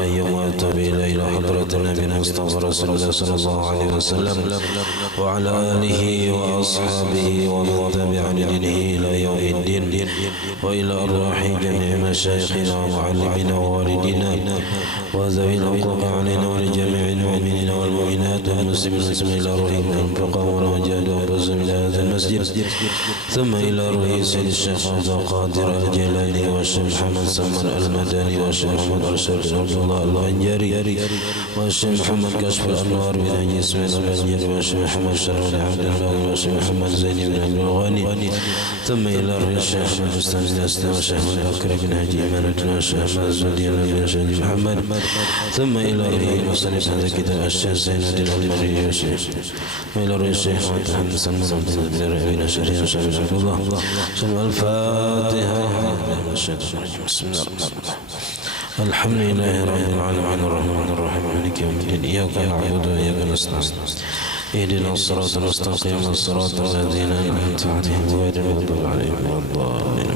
القيوم وأتوب إلى حضرة النبي المصطفى رسول الله صلى الله عليه وسلم وعلى آله وأصحابه ومن تبع لدينه إلى يوم الدين وإلى أرواح جميع مشايخنا ومعلمنا ووالدينا وذوي الحقوق علينا ولجميع المؤمنين والمؤمنات والمسلمين إلى روحهم أنفقهم وجاهدوا أنفسهم إلى هذا المسجد ثم إلى روح سيد الشيخ عبد القادر الجيلاني والشيخ محمد سلمان المدني والشيخ محمد أرشد عبد الله الغنجري والشيخ محمد كشف الأنوار بن حجي إسماعيل الغنجري والشيخ محمد شرف عبد الله والشيخ محمد زيني بن عبد الغني ثم إلى روح الشيخ أحمد بستان الأسلام والشيخ محمد بكر بن حجي إمانة والشيخ أحمد الزودي بن شهيد محمد ثم إلى روح مصنف هذا الكتاب الشيخ زين الدين المري والشيخ وإلى روح الشيخ محمد سلمان عبد الله بن ربيع شريف شهيد عبد الله الفاتحة بسم الله الرحمن الرحيم الحمد لله رب العالمين الرحمن الرحيم مالك يوم الدين إياك نعبد وإياك نستعين اهدنا الصراط المستقيم صراط الذين أنعمت عليهم غير المغضوب عليهم ولا الضالين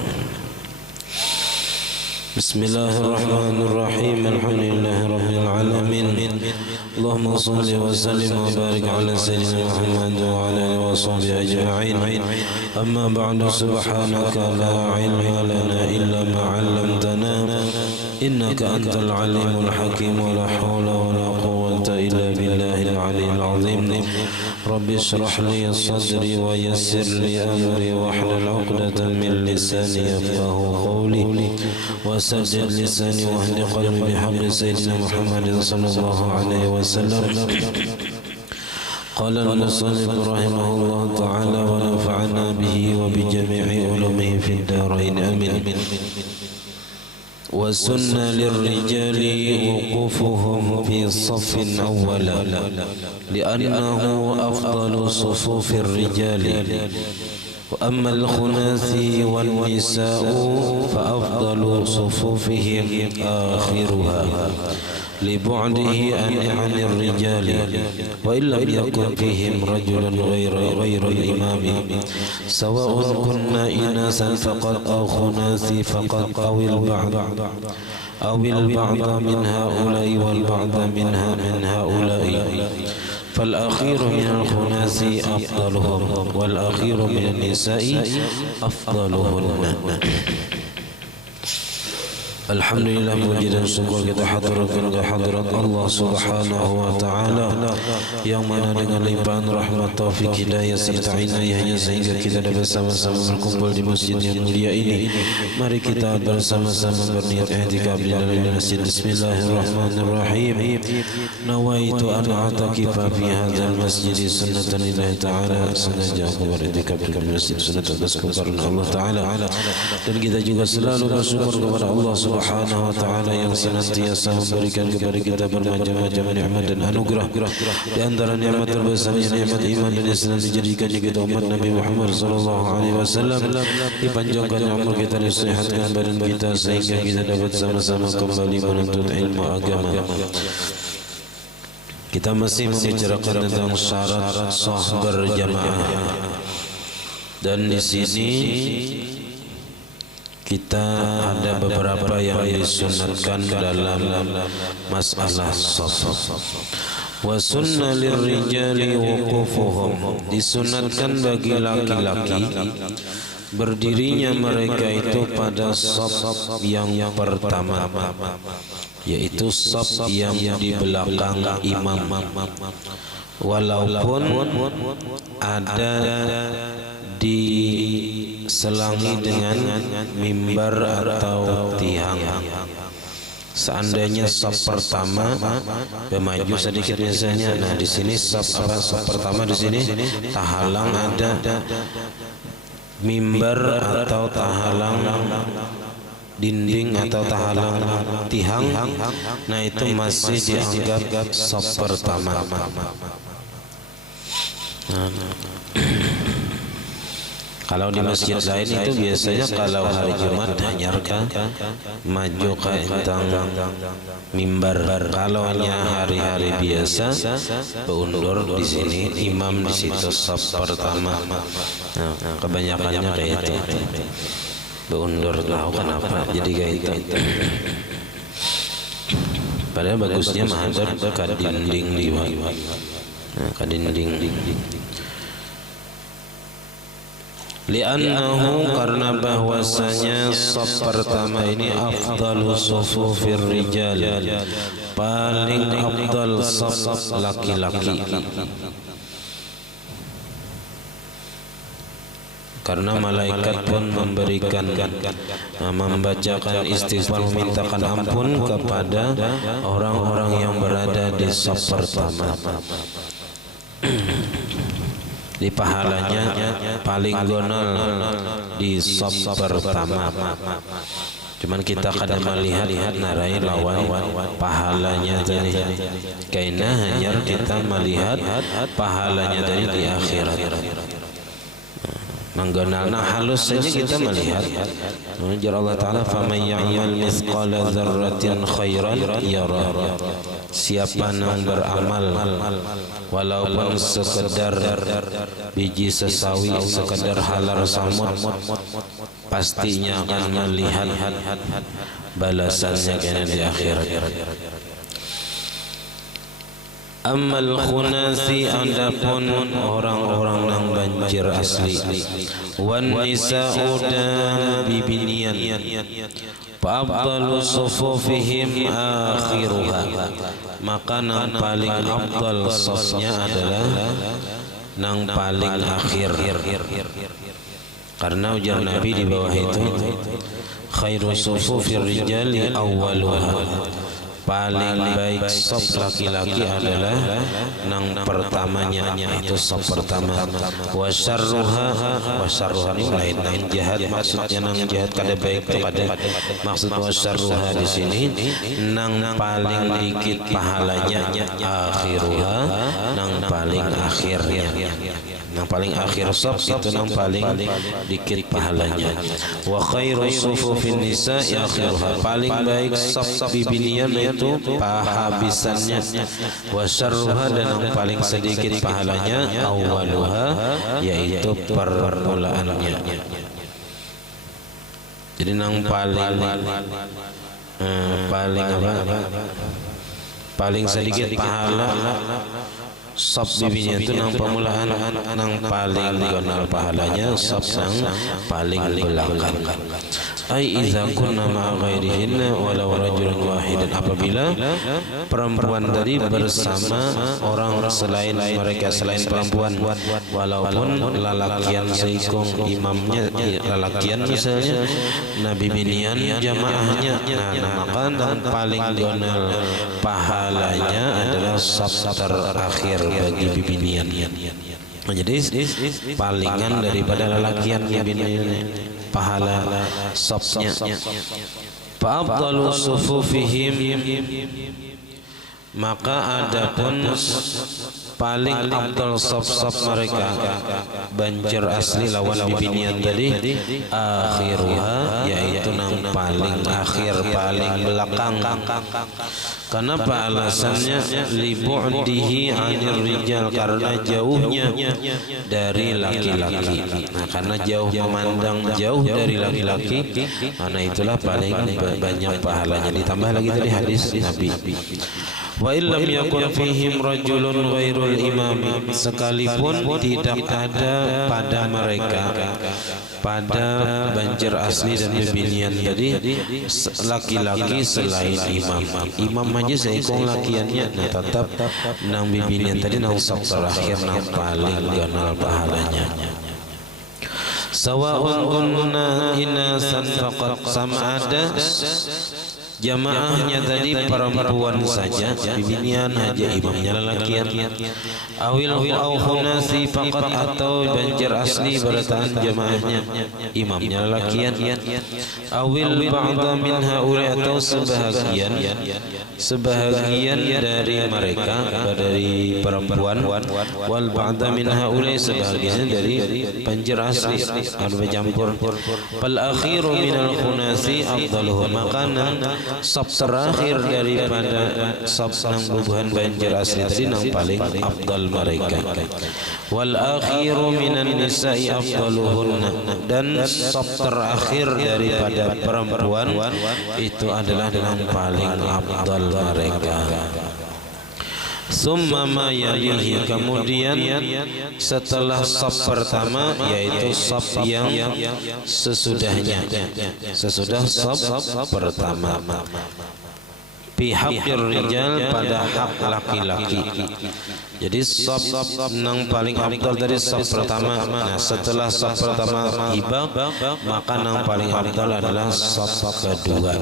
بسم الله الرحمن الرحيم الحمد لله رب العالمين اللهم صل وسلم وبارك على سيدنا محمد وعلى آله وصحبه أجمعين أما بعد سبحانك لا علم لنا إلا ما علمتنا إنك أنت العليم الحكيم ولا حول ولا قوة إلا بالله العلي العظيم رب اشرح لي صدري ويسر لي أمري واحلل عقدة من لساني يفقه قولي وسدد لساني واهد قلبي بحق سيدنا محمد صلى الله عليه وسلم قال المصنف رحمه الله تعالى ونفعنا به وبجميع علومه في الدارين آمين وسن للرجال وقوفهم في صف أولا لأنه أفضل صفوف الرجال وأما الخناثي والنساء فأفضل صفوفهم آخرها لبعده عن الرجال وإن لم يكن فيهم رجل غير الإمام سواء كنا إناسا فقط أو خناثي فقط أو البعض من هؤلاء والبعض من هؤلاء فالأخير من الخناس أفضلهم والأخير من النساء أفضلهن Alhamdulillah puji dan syukur kita haturkan ke hadirat Allah Subhanahu wa taala yang mana dengan limpahan rahmat taufik hidayah serta inayahnya sehingga kita dapat bersama-sama berkumpul di masjid yang mulia ini. Mari kita bersama-sama berniat i'tikaf di dalam masjid. Bismillahirrahmanirrahim. Nawaitu an a'takifa fi hadzal masjid sunnatan lillahi ta'ala. Sengaja aku beriktikaf di masjid sunnatan atas karena Allah taala. Dan kita juga selalu bersyukur kepada Allah Subhanahu wa ta'ala yang senantiasa memberikan kepada kita bermacam-macam nikmat dan anugerah. Di antara nikmat terbesarnya nikmat iman dan Islam dijadikan kita umat Nabi Muhammad sallallahu alaihi wasallam, dipanjangkan umur kita, disehatkan badan kita sehingga kita dapat sama-sama kembali menuntut ilmu agama. Kita masih membicarakan tentang syarat sah berjamaah. Dan di sini kita ada beberapa yang disunatkan dalam masalah shaf. Wa sunna lirrijali wuqufuhum, disunatkan bagi laki-laki berdirinya mereka itu pada shaf yang pertama, yaitu shaf yang di belakang imam, walaupun ada diselangi dengan mimbar atau tiang. Seandainya shaf pertama maju sedikit misalnya, nah di sini shaf pertama di sini tahalang ada mimbar atau tahalang dinding atau tahalang tiang, nah itu masih dianggap shaf pertama. Kalau di masjid lain itu biasanya kalau hari Jumat hanyarkan maju ke entang mimbar. Kalau hari-hari biasa beundur di sini, imam di situ shaf pertama. Nah, kebanyakannya kayak itu. Beundur tahu kenapa jadi kayak itu. Padahal bagusnya menghadap ke dinding liwat. Nah, ke dinding. Li'annahu karena bahwasanya saf pertama ini afdalu sufufir rijal, paling afdal saf laki-laki. Karena malaikat pun memberikan membacakan istighfar, memintakan ampun kepada orang-orang yang berada di saf pertama. Di pahalanya paling gonol di saf pertama. Cuman kita kadang melihat narai lawan pahalanya tadi. Karena hanya kita melihat pahalanya tadi di akhirat. Menggonalna halus saja kita melihat. Menurut Allah Ta'ala, faman ya'mal mithqala dzarratin khairan yara. Siapa yang beramal walaupun sekedar biji sesawi, sekedar halar samut, pastinya akan melihat balasannya kena di akhirat. Amal khunasi, adapun orang-orang yang banjir asli, wan nisa'u dan bibinian, fa'afdalu sufufihim akhiruha, maka yang paling afdal safnya adalah yang paling akhir. Karena ujar Nabi di bawah itu, khairu sufufir rijali awwaluha, paling baik saf laki-laki adalah nang pertamanya, itu saf pertama. Wa syarruha ini lain jahat, maksudnya nang jahat kada baik kepada, maksud wa syarruha di sini nang paling dikit pahalanya, akhiruha nang paling akhirnya. Yang paling akhir saf itu yang paling dikit pahalanya. Wa khairu sufufin nisa akhiruha, paling baik saf bibinian itu pahabisannya. Wa syarruha, dan yang paling sedikit pahalanya awwaluha, yaitu permulaannya. Jadi yang paling sedikit pahala saf bibinya itu nang pemulaan, nang paling dikenal pahalanya saf yang paling belakang. Ai idza kunna ma'a ghairihinna walau rajulun wahidan, apabila perempuan tadi bersama orang selain mereka, selain perempuan, walaupun lalakian seikung imamnya, lalakian misalnya nabi binian jamaahnya, maka yang paling dikenal pahalanya adalah saf terakhir bagi bibinian. Jadi palingan daripada lalakian bibinian pahala safnya. Fa'afdalu sufufihim, maka adapun paling afdal saf-saf mereka banjir asli lawan bibinian tadi, akhiruha, yaitu nang paling akhir, paling belakang. Kenapa alasannya? Libu'dihi 'anir rijal, karena jauhnya dari laki-laki. Nah, karena jauh, memandang jauh dari laki-laki, karena itulah paling banyak pahalanya. Ditambah lagi tadi hadis Nabi, wa illam yakun fihim rajulun ghairul imam, sekalipun tidak ada pada mereka, pada banjir asli dan bibinian tadi, laki-laki selain imam. Imam aja seikung lakiannya, nah tetap nang bibinian tadi nang saf terakhir nang paling ganal pahalanya. Sawa'un kunna inasan faqat, sama ada jamaahnya tadi perempuan saja, bibinian aja imamnya lelakian, awil khunasi faqat, atau banjir asli berataan jamaahnya imamnya lelakian, awil ba'da min haula, atau sebahagian dari mereka dari perempuan, wal ba'da min haula, sebahagian dari banjir asli, ada bercampur. Fal akhiru minal khunasi afdaluhu, maka sab terakhir daripada sab nang bubuhan banjir asli tadi nang paling afdal mereka. Wal akhiru minan nisa'i afdaluhunna, dan sab terakhir daripada perempuan itu adalah yang paling afdal mereka. Summa ma yalihi, kemudian setelah saf pertama yaitu saf yang sesudahnya, sesudah saf pertama. Pihak rijal, pada hak laki-laki. Jadi saf nang paling afdal dari saf pertama. Nah, setelah saf pertama hibah, maka nang paling afdal adalah saf kedua.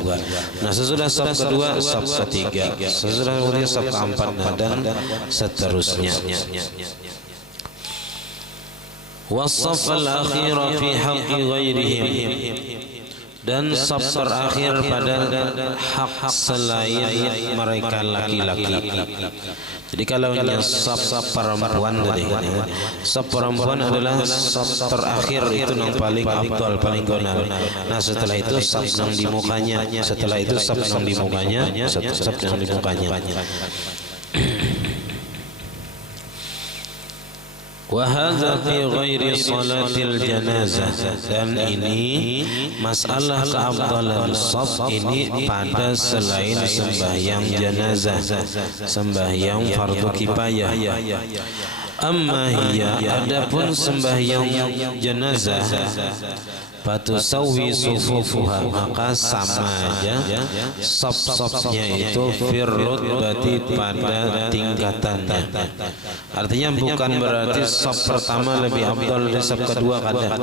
Nah, sesudah saf kedua saf ketiga, sesudah ketiga saf keempat, dan seterusnya. Wasaf al-akhir fi haqqi ghairihim, dan saf terakhir pada hak selain mereka laki-laki. Jadi kalau saf perempuan tadi, saf perempuan adalah saf terakhir itu yang paling afdal, paling gonal. Nah, setelah itu saf yang di mukanya, setelah itu saf yang di mukanya, saf yang di mukanya. Wahada fi ghairi salatil janazah, dan ini masalah keafdalan saf ini pada selain sembahyang jenazah, sembahyang fardu kifayah. Amma hiya, adapun sembahyang jenazah, fatusawwi sufufuha, maka sama aja saf-safnya itu firrut, berarti pada tingkatannya. Artinya bukan berarti saf pertama lebih afdal dari saf kedua, kada.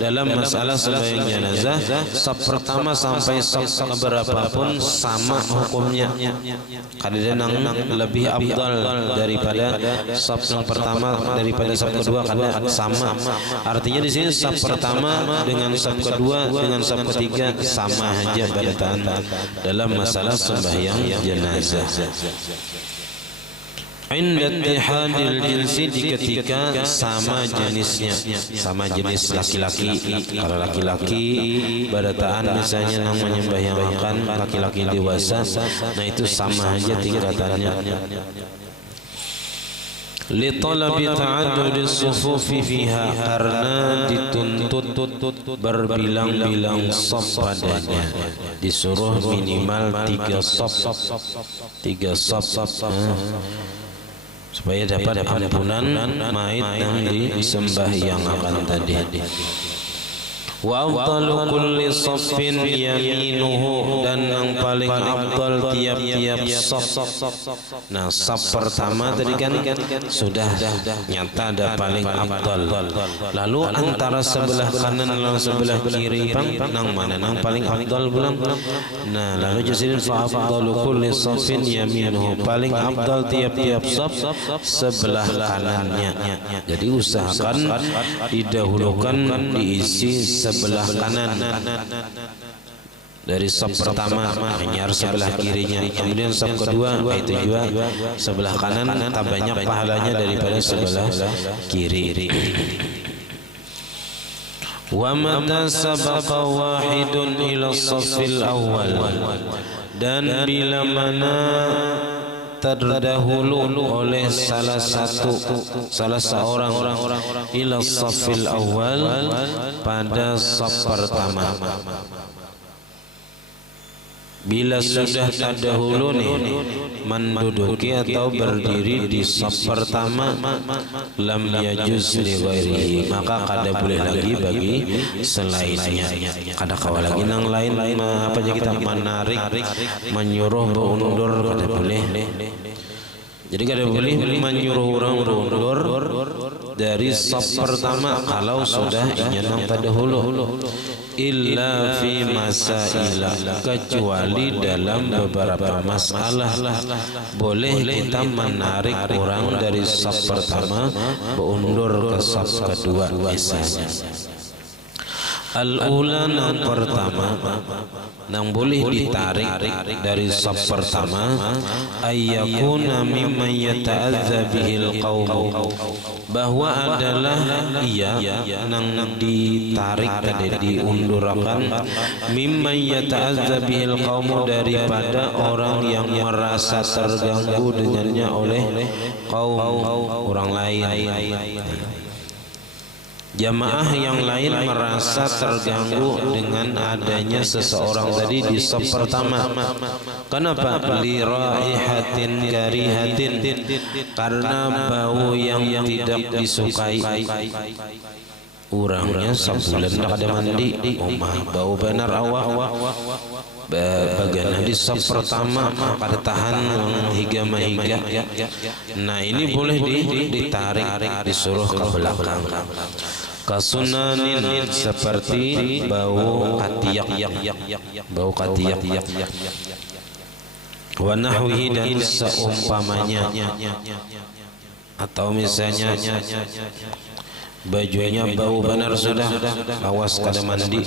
Dalam masalah sembahyang jenazah, saf pertama sampai saf berapapun sama hukumnya. Kada ada yang lebih afdal daripada saf yang pertama, daripada saf kedua, kada sama. Artinya di sini saf pertama dengan saf kedua dengan saf ketiga sama saja bacaan dalam masalah sembahyang jenazah. Inda ittihadil jinsi, di ketika sama jenisnya, sama jenis laki-laki. Kalau laki-laki barataan misalnya yang menyembahyangkan laki-laki dewasa, nah itu sama saja tingkatannya. Li talabi ta'addudi sufufi fiha, karena dituntut berbilang-bilang saf padanya, disuruh minimal 3 saf supaya dapat ampunan mayit yang disembahyangkan tadi. Wa afdalu kulli saffin yaminuhu, dan yang paling afdal tiap-tiap saf. Nah, saf pertama tadi kan sudah nyata ada paling afdal. Lalu antara sebelah kanan dan sebelah kiri nang mana nang paling afdal bulan? Nah, lalu jadi fa afdalu kulli saffin yaminuhu, paling afdal tiap-tiap saf sebelah kanannya. Jadi usahakan didahulukan diisi sebelah kanan dari saf pertama, hanya sebelah kirinya. Kemudian saf kedua itu juga sebelah kanan, tak banyak pahalanya daripada sebelah kiri. Wa mata sabaqa wahidun ila safil awal, dan bila mana terdahulu oleh salah seorang ila safil awal, pada saf pertama. Bila sudah terdahulu nih menduduki atau berdiri di saf pertama, lam yajuz li ghairihi, maka kada boleh lagi bagi selainnya. Kada kawa lagi nang lain apa aja kita menarik, menyuruh berundur, kada boleh. Jadi kada boleh menyuruh orang berundur dari saf pertama kalau sudah ingin terdahulu. Illa fi masaila, kecuali dalam beberapa masalah boleh kita menarik orang dari saf pertama berundur ke saf kedua misalnya. Al-ula yang pertama yang boleh ditarik dari saf pertama ayyakuna mimman yata'adza bihil qaum, bahwa adalah ia yang ditarik tadi diundurkan mimman yata'adza bihil qaum, daripada orang yang merasa terganggu dengannya oleh kaum orang lain. Jamaah yang lain merasa terganggu dengan adanya seseorang tadi di saf pertama. Kenapa? Li raihatin karihatin, karena bau yang tidak disukai. Urangnya sebulan tak ada mandi, omah bau benar awak. Bagian di saf pertama pada tahan hingga mahiga. Nah ini boleh ditarik, disuruh ke belakang. Kasunanin, seperti bau katiak, wa nahwihi, dan seumpamanya. Atau misalnya bajunya bau benar sudah, awas kada mandi.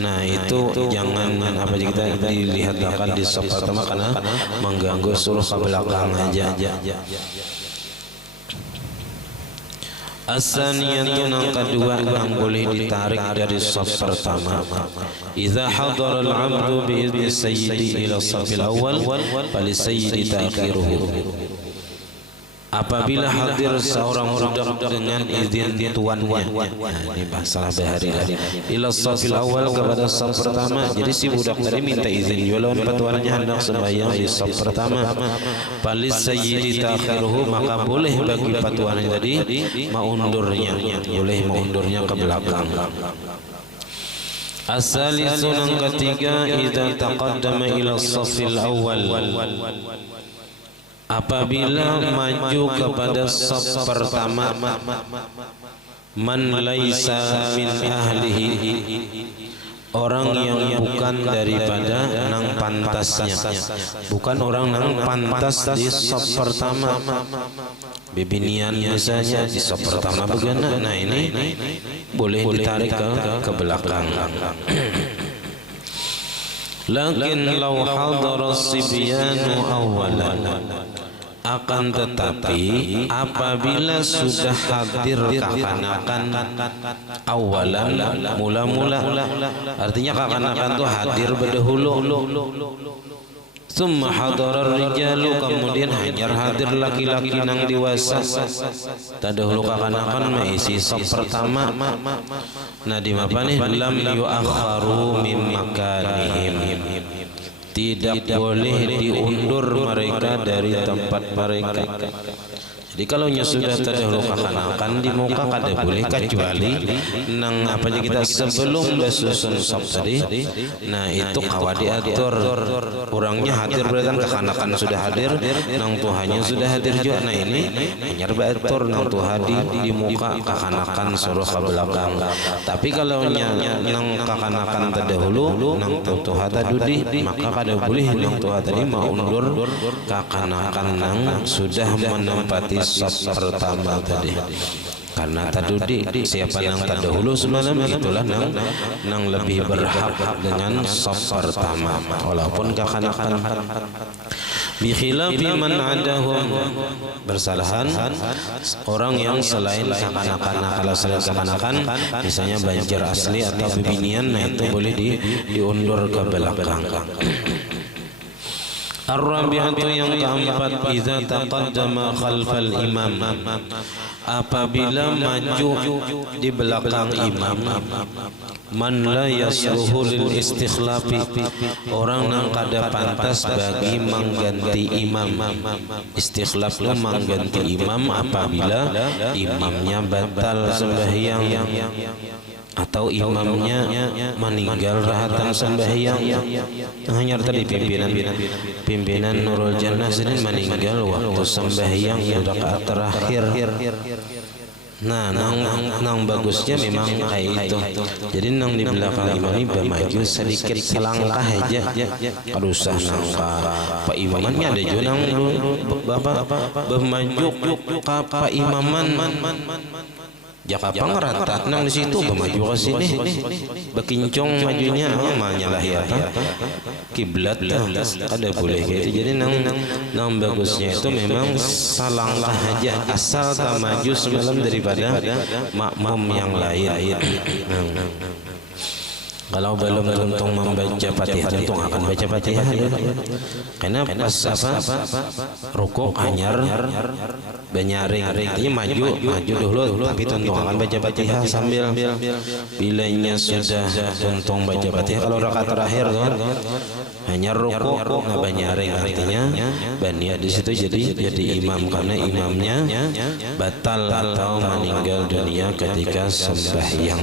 Nah itu jangan apa kita dilihat akan di saf pertama karena mengganggu, suruh ke belakang aja. As-saniyatu, yang kedua yang boleh ditarik dari saf pertama, idza hadara al-'abdu bi idzni sayyidi ila as-safil awwal fali sayyidi ta'khiruhu, apabila hadir seorang budak dengan izin tuannya. Nah, ini masalah bahari ila safil awal, kepada saf pertama. Jadi si budak tadi minta izin jualan patuannya hendak sembahyang di saf pertama. Palis sayyidi ta'khiruhu, maka boleh bagi patuannya tadi maundurnya, boleh maundurnya ke belakang. As-salisu, yang ketiga, idza taqaddama ila safil awal, apabila maju kepada saf pertama man laisa min ahlihi, orang yang bukan daripada nang pantasnya, bukan orang nang pantas di saf pertama. Bibinian misalnya di saf pertama bagaimana? Nah ini boleh ditarik ke belakang. Lakin law hadara sibyanu awalan, akan tetapi apabila sudah hadir kekanakan awalan, mula-mula, artinya kekanakan itu hadir berdahulu. Summa hadara rijalu, kemudian hanya hadir laki-laki nang dewasa. Tadahulu kekanakan maisi saf pertama. Nah di mana nih? Lam yu'akharu min makanihim, tidak boleh diundur mereka dari tempat mereka. Jadi kalau sudah terdahulu kekanakan di muka kada boleh, kecuali nang apa aja kita sebelum basusun saf tadi. Nah itu kawa diatur, orangnya hadir berarti kekanakan sudah hadir, nang Tuhannya sudah hadir juga. Nah ini hanya batur nang Tuhan di muka, kekanakan suruh ke belakang. Tapi kalau nang kekanakan terdahulu nang Tuhan tadi, maka kada boleh nang Tuhan tadi mau undur kekanakan nang sudah menempati saf pertama tadi. Karena tadi siapa yang terdahulu semalam itulah nang lebih berhak dengan saf pertama, walaupun kekanakan. Bi khilafi man adahum, bersalahan orang yang selain kekanakan. Kalau selain kekanakan misalnya banjir asli atau bibinian, nah itu boleh diundur ke belakang. Ar-rabi'atu, yang keempat, idza taqaddama khalfal imam, apabila maju di belakang imam, man la yasluhu lil istikhlafi, orang yang kada pantas bagi mengganti imam. Istikhlaf itu mengganti imam apabila imamnya batal sembahyang atau imamnya meninggal rahatan sembahyang. Hanya tadi pimpinan Nurul Jannah sedang meninggal waktu sembahyang rakaat terakhir. Nah, nang bagusnya memang kayak itu. Jadi nang di belakang imam ini bermaju sedikit selangkah aja. Kalau usah nang pak imamannya ada juga nang bapak bermaju ke pak imaman. Jakapang rata nang di situ maju ke sini bekincong majunya malah ya kiblat kada boleh gitu. Jadi nang bagusnya itu memang salanglah aja asal tak maju semalam daripada makmum yang lain. Kalau belum tentu membaca Fatihah tentu akan baca Fatihah karena pas rukuk hanyar benyaring artinya maju dulu tapi tentu akan baca Fatihah sambil bilanya sudah tentu baca Fatihah. Kalau rakaat terakhir tuh hanya rukuk nggak benyaring artinya bania di situ jadi imam karena imamnya batal atau meninggal dunia ketika sembahyang.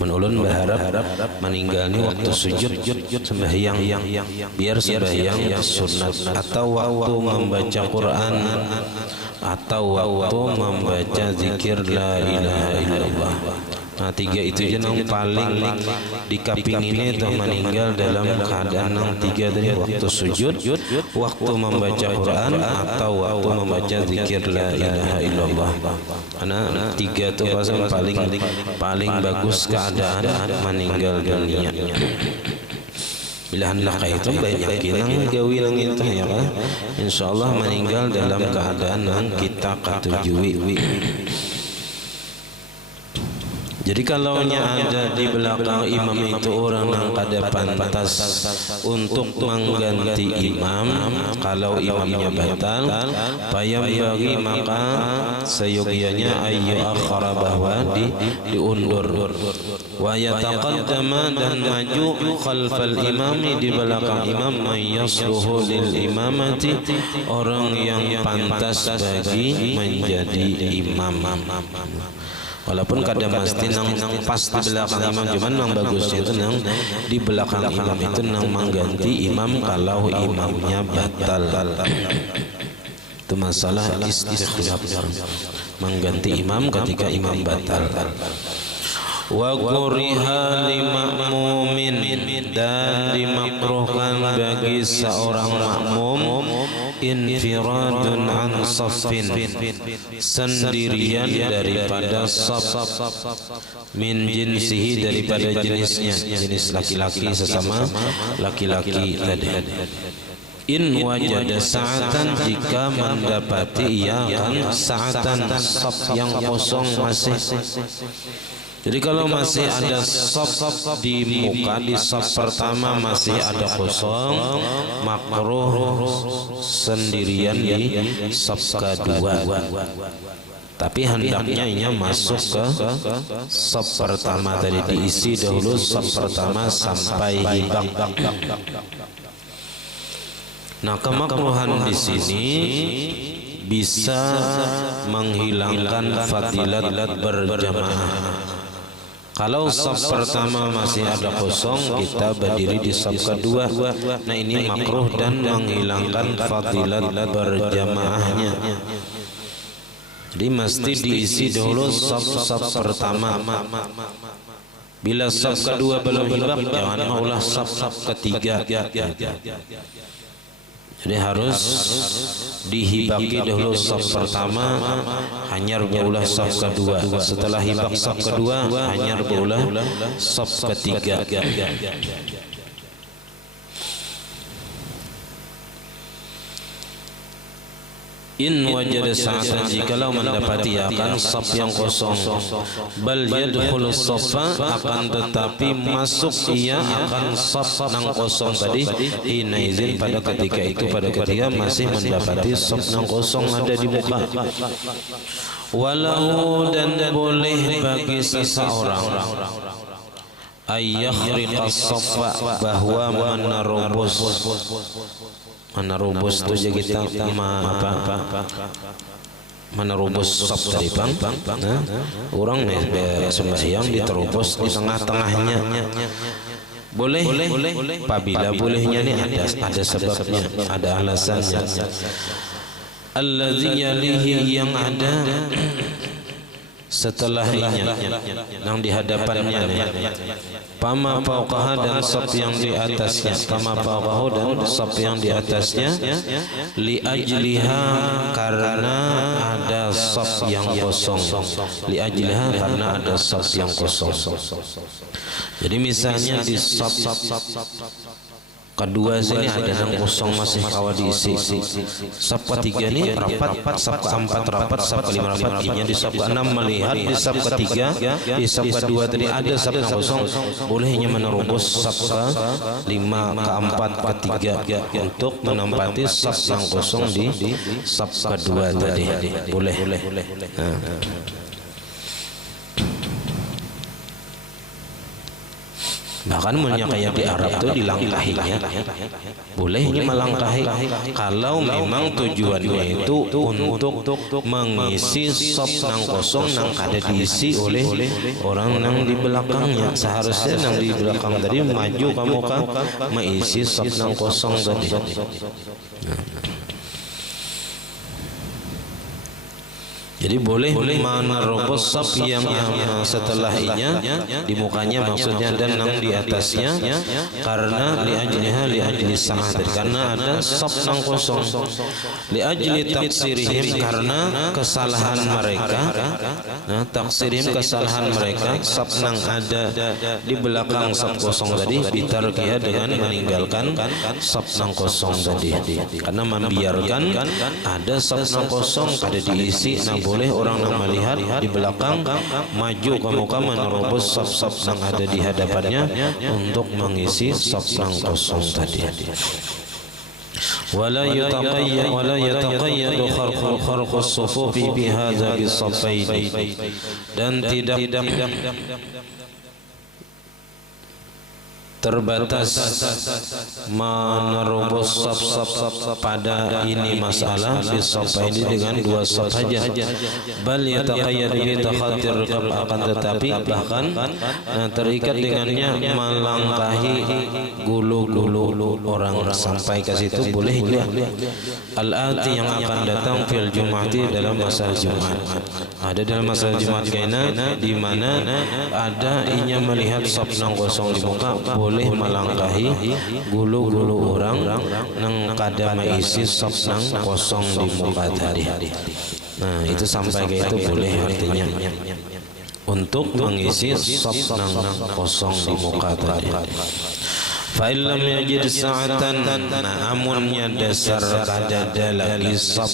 Menulun berharap meninggalnya waktu sujud sembahyang biar sembahyang sunat atau waktu membaca Quran atau waktu membaca zikir la ilaha illallah. Nah, tiga itu yang paling dikaping ini tuh meninggal dalam keadaan yang tiga dari waktu sujud, waktu membaca Quran atau waktu membaca zikir la ilaha illallah. Karena tiga itu paling bagus keadaan meninggal dunia. Bila hendak itu banyak yang gawi yang itu ya kan, insyaallah meninggal dalam keadaan yang kita ketujui. Jadi kalau ada di belakang imam itu orang yang kada pantas untuk mengganti imam, kalau imamnya batal, payah bagi maka seyogianya ayu akhara bahwa diundur. Wa yataqaddama dan maju khalfal imami di belakang imam mayyasluhu lil imamati orang yang pantas bagi menjadi imam. Walaupun kadang mesti nang pas di belakang imam, cuman nang bagusnya itu nang di belakang imam itu nang mengganti imam kalau imamnya batal. Itu masalah istikhlaf, mengganti imam ketika imam batal. Wa quriha lima'mumin dan dimakruhkan bagi seorang makmum infiradun an saffin sendirian daripada saf min jinsihi daripada jenisnya, jenis laki-laki sesama laki-laki tadi. In wajada sa'atan jika mendapati ia kan sa'atan saf yang kosong masih. Jadi kalau masih ada saf di muka di saf pertama masih ada kosong, makruh sendirian di saf kedua. Tapi hendaknya ia masuk ke saf pertama tadi, diisi dahulu saf pertama sampai hibak. Nah, kemakruhan di sini bisa menghilangkan fadilat berjamaah. Kalau saf pertama masih ada kosong, kita berdiri di saf kedua. Nah, ini makruh dan menghilangkan fadilat berjamaahnya. Jadi mesti diisi dulu saf pertama. Bila saf kedua belum hibak, jangan maulah saf ketiga. Jadi harus dihibaki dahulu saf pertama, hanyar berulah saf kedua. Setelah hibak saf kedua, hanyar berulah saf ketiga. In wajada sa'atan jikalau mendapati akan saf yang kosong, bal yadkhulu saffa akan tetapi masuk ia akan saf nang kosong tadi hina izin pada ketika itu, pada ketika masih mendapati saf nang kosong ada di muka. Walau dan boleh bagi seseorang ayyakhriqas saffa bahwa menerobos itu jadi kita menerobos saf tadi bang, orang sembahyang diterobos di tengah-tengahnya boleh apabila bolehnya ini ada sebabnya, ada alasannya. Allazi yalihi yang ada setelahnya yang di hadapannya pama fauqaha dan saf yang di atasnya pama fauqahu dan saf yang di atasnya li ajliha karena ada saf yang kosong li ajliha karena ada saf yang kosong. Jadi misalnya di saf kedua sini ada yang kosong masih kawa diisi. Saf ketiga ini rapat, saf keempat rapat, saf kelima rapat. Ini di saf keenam melihat di saf ketiga, di saf kedua tadi ada saf yang kosong, bolehnya menerobos saf kelima, keempat, ketiga untuk menempati saf yang kosong di saf kedua tadi. Boleh. Bahkan kayak di Arab tuh dilangkahinya, bolehnya melangkahi kalau memang tujuannya itu untuk mengisi sop nang kosong nang ada diisi oleh orang nang di belakangnya. Seharusnya nang di belakang tadi maju kamu kan mengisi sop nang kosong tadi. Jadi boleh menerobos saf yang setelahnya di mukanya maksudnya dan yang di atasnya karena li ajli sa'ah karena ada saf yang kosong li ajli taksirihim karena kesalahan mereka. Nah, taksirihim kesalahan mereka saf yang ada di belakang saf kosong tadi ditarkiah dengan meninggalkan saf yang kosong tadi karena membiarkan ada saf yang kosong pada diisi. Nah, boleh orang yang melihat di belakang maju ke muka menerobos saf-saf yang ada di hadapannya untuk mengisi saf yang kosong tadi. Wala yataqayyadu kharqus sufufi bihadza bis-saffaini dan tidak terbatas menerobos saf-saf pada ini masalah di saf ini dengan dua saf saja. Bal yataqayyad bi takhatir riqab akan tetapi bahkan terikat dengannya melangkahi gulu-gulu orang sampai ke situ boleh juga. Al-ati yang akan datang fil jum'ati dalam masa Jumat. Ada dalam masa Jumat kaina di mana ada inya melihat saf nang kosong di muka boleh melangkahi gulu-gulu orang nang kada mengisi saf nang kosong di muka tadi. Nah, itu sampai ke itu boleh artinya untuk mengisi saf nang kosong di muka tadi. Fa'ilam yajid sa'atan amunnya dasar kadada lagi saf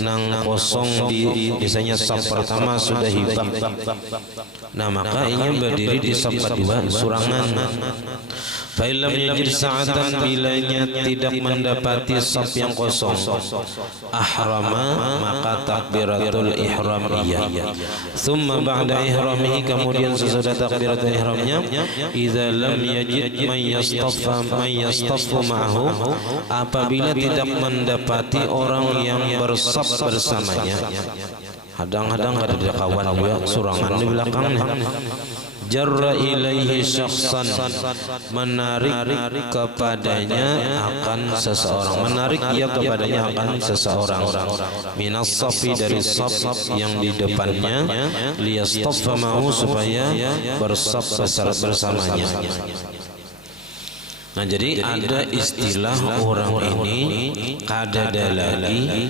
nang kosong di biasanya saf pertama sudah hibah. Nah, maka ini berdiri di saf kedua surangan. Fa'ilam yajid sa'atan bilanya tidak mendapati saf yang kosong ahrama maka takbiratul ihram iya. Thumma ba'da ihramihi kemudian sesudah takbiratul ihramnya idza lam yajid man yastaffu ma'ahu apabila tidak mendapati orang yang bersaf bersamanya. Kadang-kadang ada kawan juga surangan di belakangnya. Jarra ilaihi syakhsan menarik kepadanya akan seseorang, menarik ia kepadanya akan seseorang minas safi dari saf yang di depannya liyastaffa ma'ahu supaya bersaf bersamanya. Nah, jadi ada istilah orang ini kadada lagi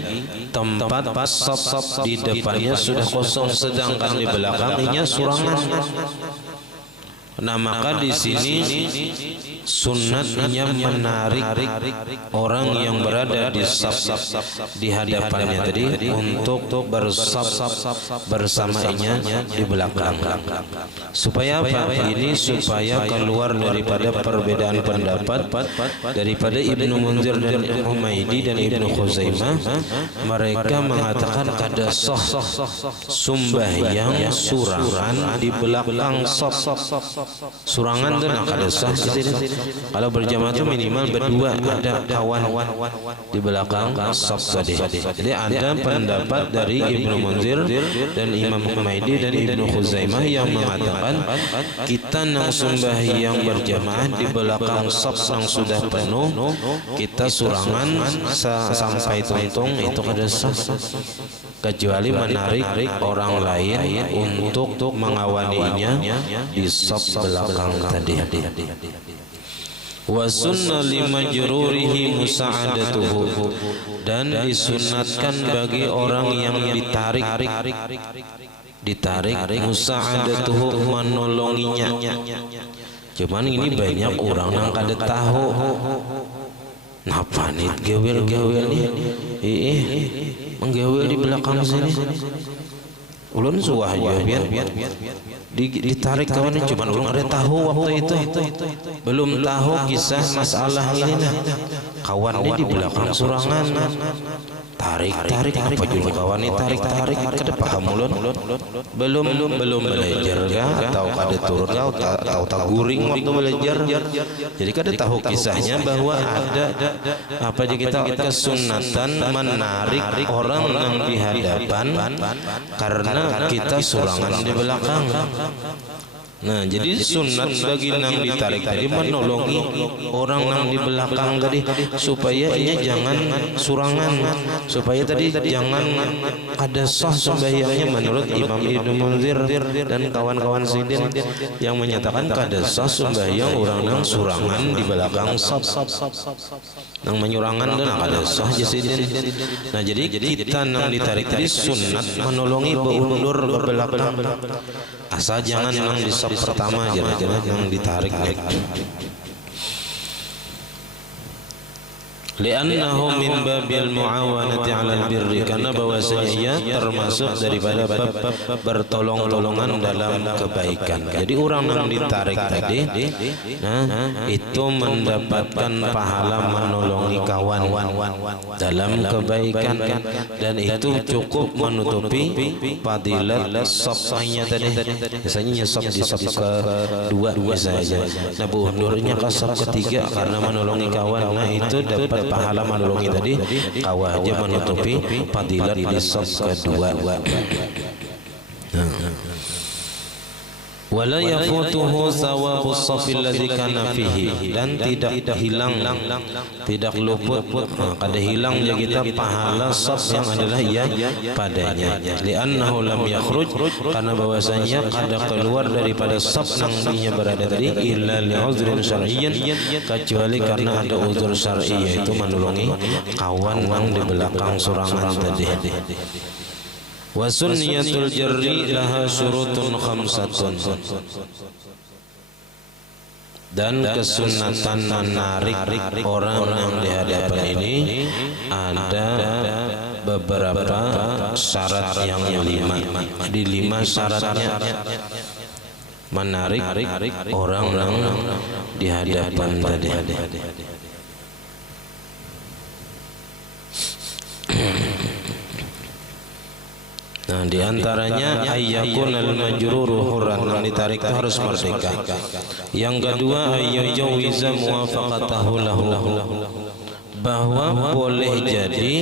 tempat saf di depannya sudah kosong sedangkan di belakangnya surangan. Nah, maka di sini sunnatnya menarik orang yang berada di saf di hadapannya tadi untuk bersaf bersamanya di belakang. Supaya apa? Ini supaya keluar daripada perbedaan pendapat daripada Ibnu Munzir dan Humaidi dan Ibnu Khuzaimah. Mereka mengatakan kada sah sembahyang surangan di belakang saf. Surangan itu nak kada sah. Kalau berjamaah itu minimal berdua ada kawan di belakang saf tadi. Jadi ada pendapat dari Ibnu Munzir dan Imam Humaidi dan Ibnu Khuzaimah yang mengatakan kita nang sembahyang berjamaah di belakang saf yang sudah penuh kita surangan sampai tuntung itu kada sah. kecuali menarik orang lain untuk mengawaninya di saf belakang tadi. Wa sunna limajrurihi musa'adatuhu, dan disunatkan bagi orang yang ditarik musa'adatuhu, menolonginya. Cuman ini banyak orang yang kada tahu napa nih gewel-gewel nih menggewel di belakang sini. Ulun suah aja biar ditarik kawannya, cuman ulun ada tahu waktu itu, belum tahu kisah masalah ini. Kawannya di belakang surangan tarik apa juga kawannya tarik kada paham ulun, belum belajar atau kada turun atau tak guring waktu belajar, jadi kada tahu kisahnya bahwa ada apa aja kita kesunatan menarik orang yang di hadapan karena kita surangan di belakang. Nah, jadi sunat bagi nang ditarik tadi menolongi orang nang di belakang tadi supaya ini jangan surangan, supaya tadi jangan ada sah sembahyangnya menurut Imam Ibnu Munzir dan kawan-kawan sidin yang menyatakan kada sah sembahyang orang nang surangan di belakang saf. Nang menyurangan dan kada sah sidin. Nah, jadi kita nang ditarik tadi sunat menolongi beundur ke belakang. Asal jangan nang di saf pertama aja, yang ditarik. Li'annahu min babil muawanati 'alal birri, karena bahwasanya ia termasuk daripada bab bertolong-tolongan dalam kebaikan. Jadi orang yang ditarik tadi, nah itu mendapatkan pahala menolongi kawan dalam kebaikan, dan itu cukup menutupi fadilat safnya tadi. Biasanya saf di saf kedua saja. Nah, bundurnya ke saf ketiga karena menolongi kawan. Nah, itu dapat pahala menolongi tadi, kawah aja menutupi fadilat di saf kedua. Wala yafutuhu thawabus safil ladzi kana fihi, dan tidak hilang, tidak luput, kada hilang ya kita pahala saf yang adalah ia padanya. Li'annahu lam yakhruj, karena bahwasanya kada keluar daripada saf yang dia berada tadi illa li'uzrin syar'iyyin, kecuali karena ada uzur syar'i, yaitu menolongi kawan yang di belakang surangan tadi. Wa sunniyatul jarri laha syurutun khamsatun, dan kesunatan menarik orang yang di hadapan ini ada beberapa syarat yang lima. Di lima syaratnya menarik orang yang di hadapan tadi. Nah, diantaranya ayyakun al-majruru hurran, yang ditarik itu harus merdeka. Yang kedua ayyujawiza muwafaqatahu lahu, bahwa boleh jadi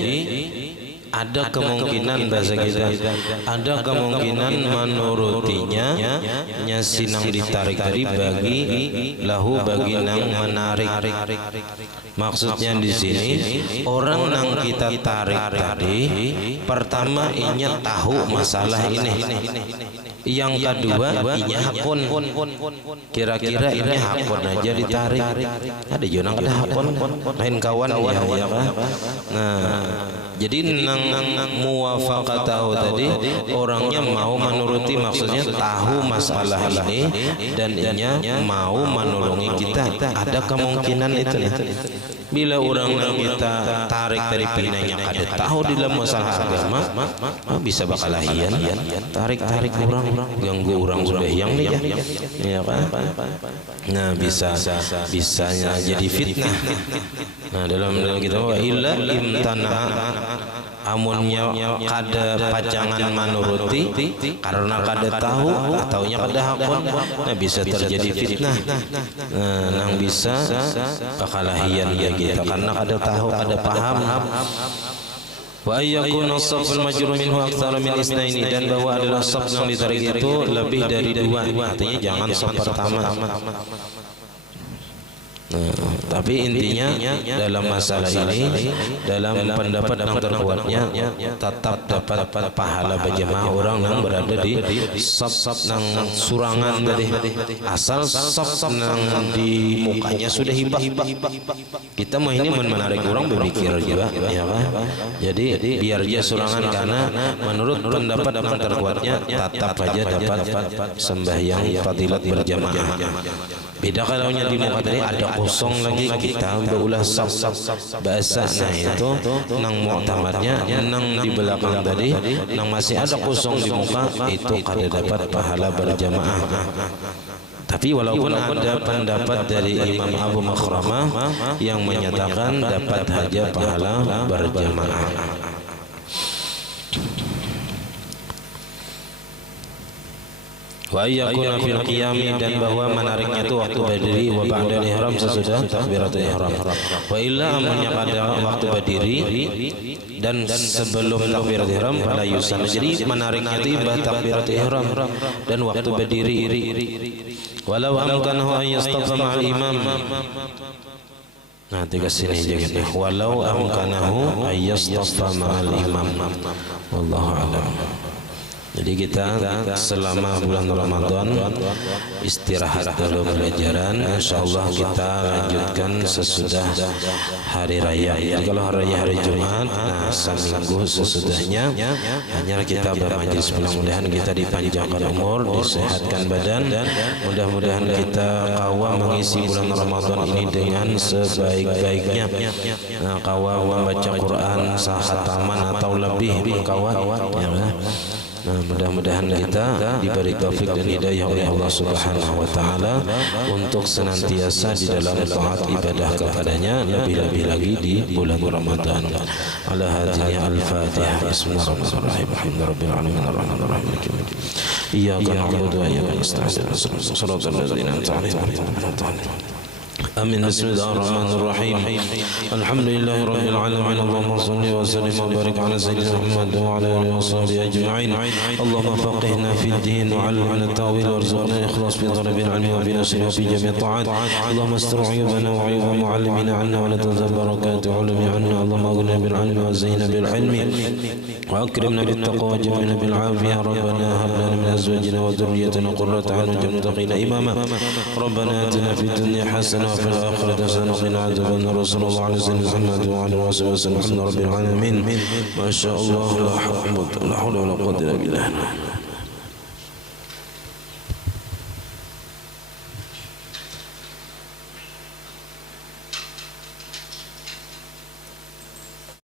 ada kemungkinan bahasa kita, ada kemungkinan menurutinya nyasinang ditarik tadi bagi lahu, bagi nang menarik. Maksudnya di sini orang yang kita tarik tadi pertama inya tahu masalah ini. Yang kedua inya hakun, kira-kira ini hakun aja ditarik. Ada jonang ada hakun lain kawan ya kan. Nah, jadi nang muwafaqatahu tadi orangnya mau menuruti, maksudnya tahu masalah ini dan inya mau menolongi kita. Ada kemungkinan itu ya. Bila orang yang kita tarik dari pinanya kada tahu di dalam masalah agama, bisa bakal lahian tarik orang, ganggu orang sembahyang nih ya kan. Nah, bisanya jadi fitnah. Nah, dalam kita wa illa imtana, amunnya kada pajangan menuruti karena kada tahu ataunya kada hakun, nah bisa terjadi fitnah. Nah, nang bisa bakal lahian ya kita karena kada tahu, kada paham. Wa ayyakuna as-saful majrur minhu aktsara min isnaini, dan bahwa adalah saf yang ditarik itu lebih dari dua, artinya jangan saf pertama. Nah, tapi intinya dalam masalah ini, dalam pendapat yang terkuatnya tetap dapat pahala berjamaah orang yang berada di saf nang surangan tadi, asal saf nang di mukanya sudah hibah. Kita mah ini menarik orang berpikir juga, ya Pak. Jadi biar dia surangan, karena menurut pendapat yang terkuatnya tetap aja dapat sembahyang fadilat berjamaah. Beda kalau di muka tadi ada kosong lagi, kita berulah saf bahasa, nah itu nang mu'tamadnya nang di belakang tadi nang masih ada kosong di muka itu kada dapat pahala berjamaah. Tapi walaupun ada pendapat dari Imam Abu Makhramah yang menyatakan dapat saja pahala berjamaah. Wa yakuna fil qiyami, dan bahwa menariknya itu waktu berdiri, wa ba'da ihram sesudah takbiratul ihram. Wa illa amunnya pada waktu berdiri dan sebelum takbiratul ihram pada yusan. Jadi menariknya itu ibadah takbiratul ihram dan waktu berdiri. Walau amkanahu an yastafa ma'al imam. Nah, tiga sini juga. Walau amkanahu an yastafa ma'al imam. Wallahu a'lam. Jadi kita selama bulan Ramadan istirahat dulu pelajaran. InsyaAllah kita lanjutkan sesudah hari raya. Jadi kalau hari raya hari Jumat, nah seminggu sesudahnya hanya kita bermajlis. Mudah-mudahan kita dipanjangkan umur, disehatkan badan. Mudah-mudahan kita kawal mengisi bulan Ramadan ini dengan sebaik-baiknya. Nah, kawal membaca Quran sahataman atau lebih mengkawal, ya. Nah, mudah-mudahan kita diberi taufik dan hidayah oleh Allah Subhanahu wa taala untuk senantiasa di dalam taat ibadah kepadanya, lebih-lebih lagi di bulan Ramadan. Ala hadhihi al-Fatihah. Bismillahirrahmanirrahim. Alhamdulillahirabbil alamin arrahmanir rahim. Iyyaka na'budu wa iyyaka nasta'in. Shiratal ladzina an'amta 'alaihim. آمين. بسم الله الرحمن الرحيم. الحمد لله رب العالمين. اللهم صل وسلم وبارك على سيدنا محمد وعلى آله وصحبه أجمعين. اللهم فقهنا في الدين وعلمنا التأويل وارزقنا الإخلاص في طلب العلم وبنشره وفي جميع الطاعات. اللهم استر عيوبنا وعيوب معلمنا عنا ولا تنزل بركات علم عنا. اللهم أغننا بالعلم وزينا بالعلم وأكرمنا بالتقوى وجملنا بالعافية. ربنا هب لنا من أزواجنا وذريتنا قرة أعين واجعلنا للمتقين إماما. ربنا آتنا في الدنيا حسنة وفي الآخرة حسنة وقنا عذاب النار. صلى الله على سيدنا محمد وعلى آله وصحبه وسلم. الحمد لله رب العالمين. ما شاء الله لا حول ولا قوة إلا بالله.